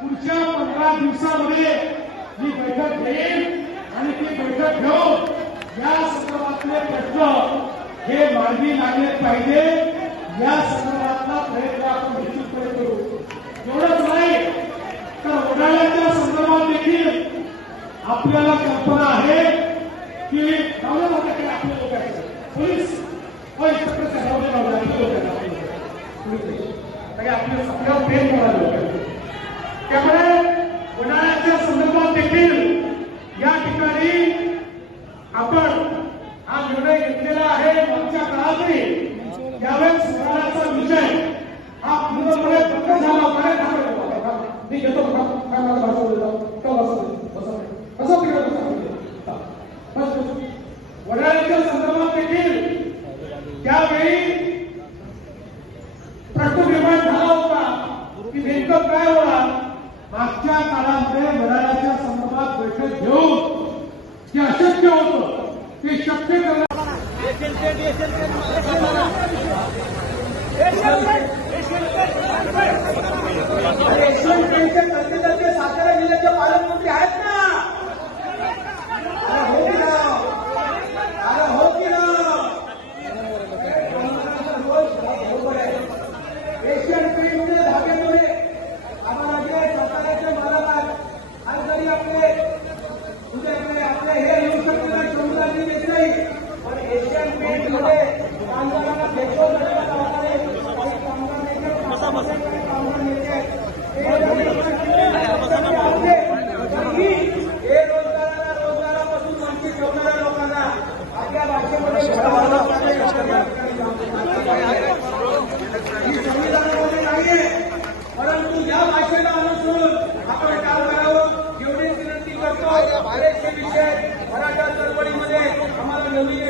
पुढच्या पंधरा दिवसामध्ये ही बैठक घेईल आणि ती बैठक घेऊन या संदर्भातले प्रश्न हे मार्गी लागले पाहिजे. या संदर्भातला प्रयत्न आपण निश्चितपणे करू. एवढंच नाही तर उन्हाळ्याच्या संदर्भात देखील आपल्याला कल्पना आहे की लावलं होतं की आपल्या लोकांचं पोलीस हो आपल्या लोकांना आपल्या लोकांना. प्रेम लोकांना त्यामुळे उन्हाळ्याच्या संदर्भात देखील या ठिकाणी आपण हा निर्णय घेतलेला आहे. मागच्या काळातही त्यावेळेस उन्हाळ्याचा विषय हा पूर्णपणे बंद झाला होता. मी घेतो का? वडाळ्याच्या संदर्भात देखील त्यावेळी प्रश्न निर्माण झाला होता की नेमकं काय होणार मागच्या काळामध्ये वडाळ्याच्या संदर्भात बैठक घेऊन जे अशक्य होतं. ते शक्य करण्यात ನಮಗೆ